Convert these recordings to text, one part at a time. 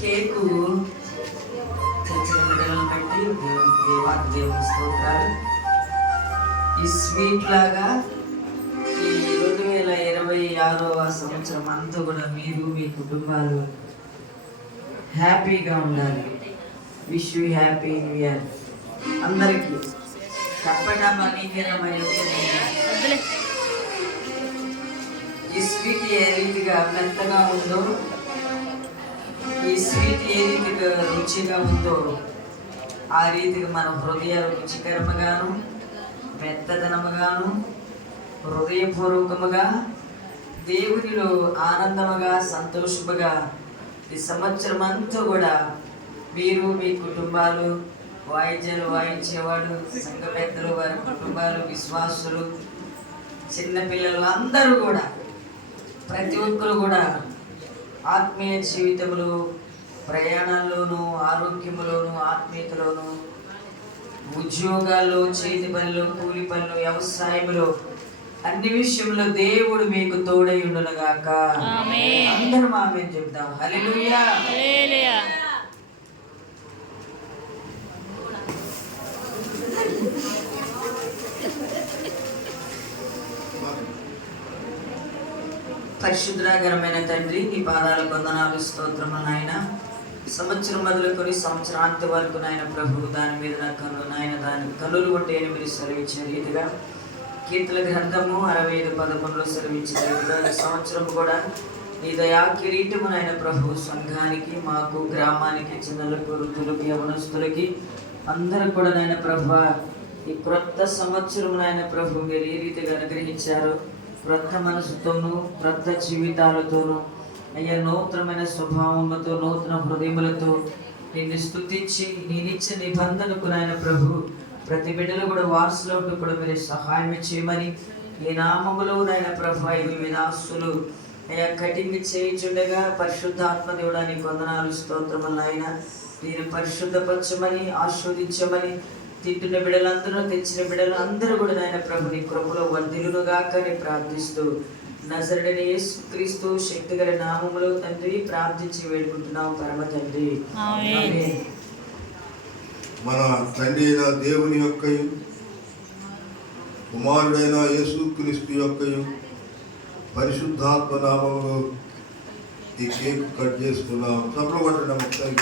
Cake తెచ్చిన బిడ్డలను బట్టి దేవుని స్తోత్రాలు. ఈ స్వీట్ లాగా ఈ 2026వ సంవత్సరం అంతా కూడా మీరు మీ కుటుంబాలు హ్యాపీగా ఉండాలి. Wish you happy new year అందరికీ. తప్పకుండా మనీకరమైన ఈ స్వీట్ ఏ రీతిగా మెత్తగా ఉందో, ఈ స్వీట్ ఏ రీతిగా రుచిగా ఉందో, ఆ రీతిగా మన హృదయాలు రుచికరముగాను మెత్తదనముగాను హృదయపూర్వకముగా దేవునిలో ఆనందముగా సంతోషముగా ఈ సంవత్సరం అంతా కూడా మీరు మీ కుటుంబాలు, వాయిద్యాలు వాయించేవాడు, సంఘ పెద్దలు, వారి కుటుంబాలు, విశ్వాసులు, చిన్నపిల్లలు అందరూ కూడా ప్రతి ఒక్కరు కూడా ఆత్మీయ జీవితంలో, ప్రయాణాల్లోనూ, ఆరోగ్యములోను, ఆత్మీయతలోను, ఉద్యోగాల్లో, చేతి పనులు, కూలి పనులు, వ్యవసాయంలో అన్ని విషయంలో దేవుడు మీకు తోడై ఉండునుగాక. అందరం ఆమేన్ చెప్దాం. హల్లెలూయా. పరిశుద్ధాకరమైన తండ్రి, నీ పాదాలకు వందనాలు, స్తోత్రములు నాయన. సంవత్సరం మొదలుకొని సంవత్సరాంతి వరకు నాయన ప్రభు దాని మీద నా కన్ను నాయన దాని కన్నులు కొట్టేని మీరు సెలవిచ్చిన రీతిగా కీర్తన గ్రంథము 65:11 సెలవిచ్చిన రీతిగా ఈ సంవత్సరం కూడా నీ దయా కిరీటము నాయన ప్రభు సంఘానికి, మాకు, గ్రామానికి, చిన్నలకు, వృద్ధులకు, యవనస్తులకి అందరూ కూడా నాయన ప్రభు ఈ క్రొత్త సంవత్సరం నాయన ప్రభు మీరు ఏ రీతిగా అనుగ్రహించారో క్రొత్త మనసుతోనూ క్రొత్త జీవితాలతోనూ అయ్యా నూతనమైన స్వభావములతో నూతన హృదయములతో నిన్ను స్తుతించి నేనిచ్చే నిబంధనకు నాయన ప్రభు ప్రతి బిడ్డలు కూడా వారసులో కూడా మీరు సహాయం చేయమని ఈ నామములో నాయన ప్రభు 5,000 ఆస్తులు అయ్యా కటింగ్ చేయించుండగా పరిశుద్ధాత్మ దేవుడానికి వందనాలు, స్తోత్రములు నాయన. నేను పరిశుద్ధపరచమని ఆస్వాదించమని తింటున్న బిడ్డలందరూ, తెచ్చిన బిడ్డలు అందరూ కూడా నాయన ప్రభు నీ కృపలో వర్ధిల్లునుగాక అని ప్రార్థిస్తూ నజరుడైన యేసుక్రీస్తు శక్తిగల నామములో తండ్రి ప్రార్థించి వేడుకుంటున్నాం పరమ తండ్రి. ఆమేన్. మన తండ్రి అయిన దేవుని యొక్కయు కుమారుడైన యేసుక్రీస్తు యొక్కయు పరిశుద్ధాత్మ నామములో ఈ కేక్ కట్ చేసుకున్నాం. చప్పట్లు కొట్టండి ఒకసారి.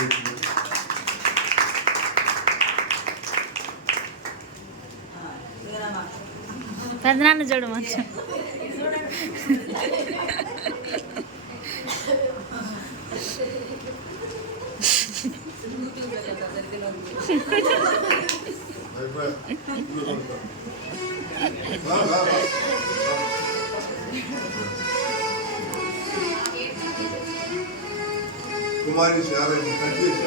పెద్దనాన్న చూడు మంచి కుమారి శాలని కట్ చేసి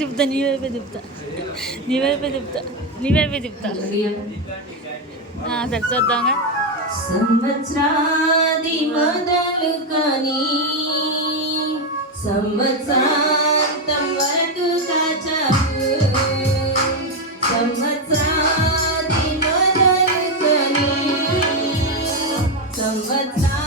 చెప్తా, నీవైపే చెప్తా, నీవైపే చెప్తా, నీవైపే చెప్తా. సరే చూద్దాంగా. సంవత్సరాది మొదలుకొని సంవత్సరాంతం వరకు కాచావు. సంవత్సరాది మొదలుకొని సంవత్సరా